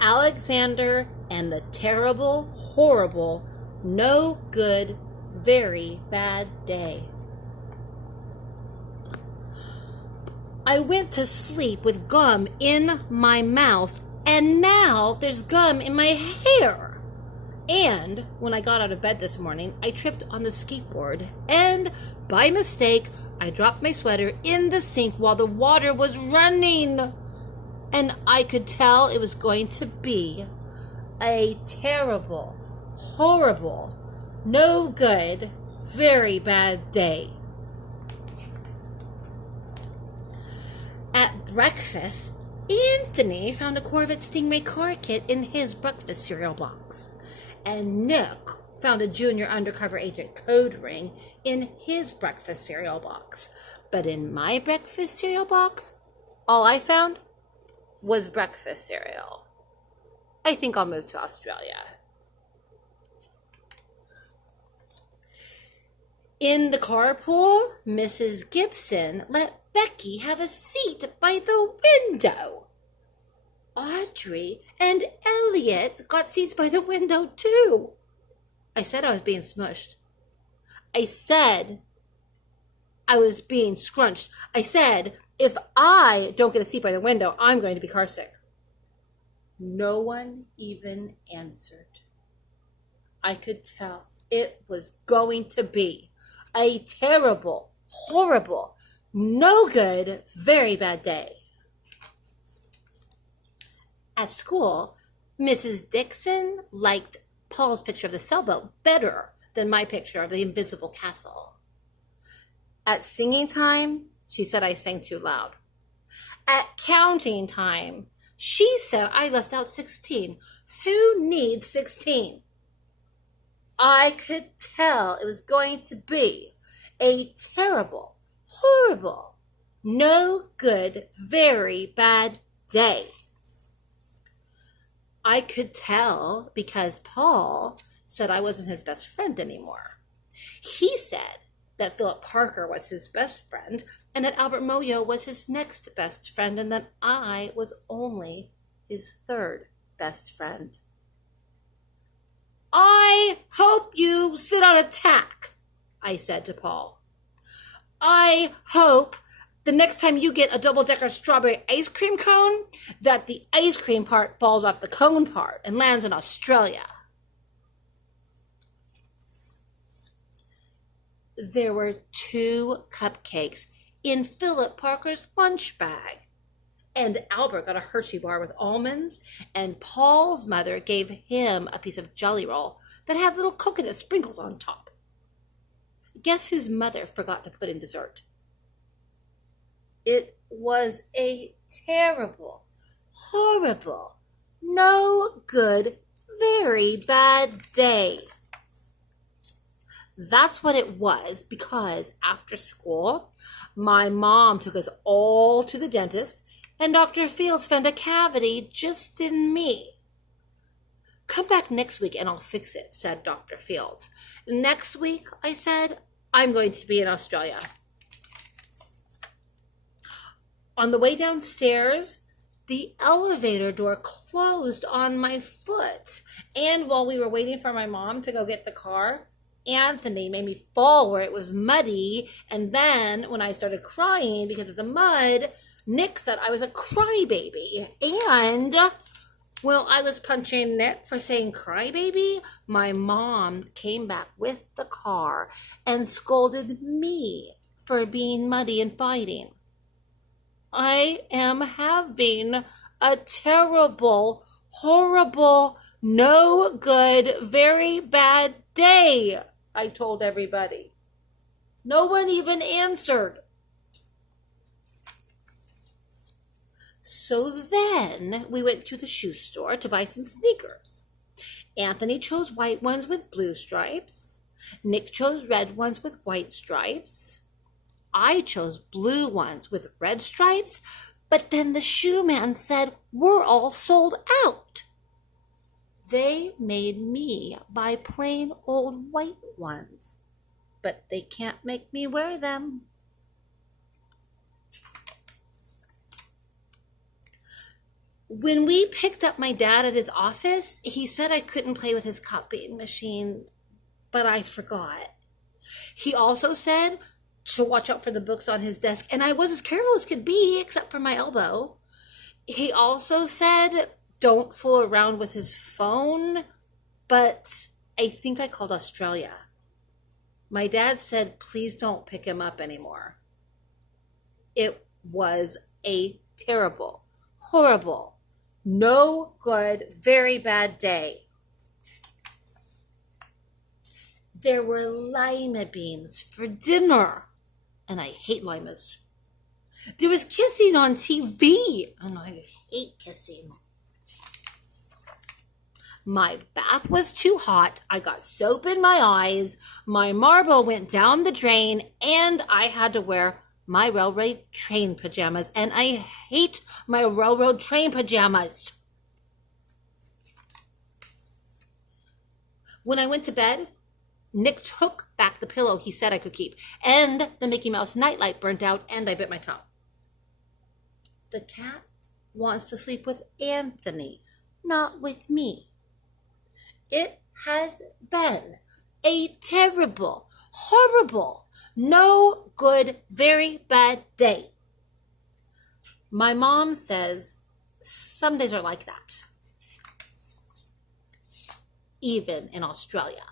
Alexander and the Terrible, Horrible, No Good, Very Bad Day. I went to sleep with gum in my mouth, and now there's gum in my hair. And when I got out of bed this morning, I tripped on the skateboard, and by mistake, I dropped my sweater in the sink while the water was running. And I could tell it was going to be a terrible, horrible, no good, very bad day. At breakfast, Anthony found a Corvette Stingray car kit in his breakfast cereal box. And Nick found a junior undercover agent code ring in his breakfast cereal box. But in my breakfast cereal box, all I found was breakfast cereal. I think I'll move to Australia. In the carpool, Mrs. Gibson let Becky have a seat by the window. Audrey and Elliot got seats by the window too. I said I was being smushed. I said I was being scrunched. I said, if I don't get a seat by the window, I'm going to be car sick. No one even answered. I could tell it was going to be a terrible, horrible, no good, very bad day. At school, Mrs. Dixon liked Paul's picture of the sailboat better than my picture of the invisible castle. At singing time, she said I sang too loud. At counting time, she said I left out 16. Who needs 16? I could tell it was going to be a terrible, horrible, no good, very bad day. I could tell because Paul said I wasn't his best friend anymore. He said that Philip Parker was his best friend and that Albert Moyo was his next best friend and that I was only his third best friend. I hope you sit on a tack, I said to Paul. I hope the next time you get a double-decker strawberry ice cream cone, that the ice cream part falls off the cone part and lands in Australia. There were 2 cupcakes in Philip Parker's lunch bag. And Albert got a Hershey bar with almonds, and Paul's mother gave him a piece of Jelly Roll that had little coconut sprinkles on top. Guess whose mother forgot to put in dessert? It was a terrible, horrible, no good, very bad day. That's what it was because after school, my mom took us all to the dentist and Dr. Fields found a cavity just in me. Come back next week and I'll fix it, said Dr. Fields. Next week, I said, I'm going to be in Australia. On the way downstairs, the elevator door closed on my foot. And while we were waiting for my mom to go get the car, Anthony made me fall where it was muddy. And then when I started crying because of the mud, Nick said I was a crybaby. And while I was punching Nick for saying crybaby, my mom came back with the car and scolded me for being muddy and fighting. I am having a terrible, horrible, no good, very bad day, I told everybody. No one even answered. So then we went to the shoe store to buy some sneakers. Anthony chose white ones with blue stripes. Nick chose red ones with white stripes. I chose blue ones with red stripes, but then the shoe man said we're all sold out. They made me buy plain old white ones, but they can't make me wear them. When we picked up my dad at his office, he said I couldn't play with his copying machine, but I forgot. He also said to watch out for the books on his desk, and I was as careful as could be, except for my elbow. He also said don't fool around with his phone, but I think I called Australia. My dad said please don't pick him up anymore. It was a terrible, horrible, no good, very bad day. There were lima beans for dinner, and I hate limas. There was kissing on TV, and I hate kissing. My bath was too hot, I got soap in my eyes, my marble went down the drain, and I had to wear my railroad train pajamas, and I hate my railroad train pajamas. When I went to bed, Nick took back the pillow he said I could keep, and the Mickey Mouse nightlight burnt out, and I bit my tongue. The cat wants to sleep with Anthony, not with me. It has been a terrible, horrible, no good, very bad day. My mom says some days are like that, even in Australia.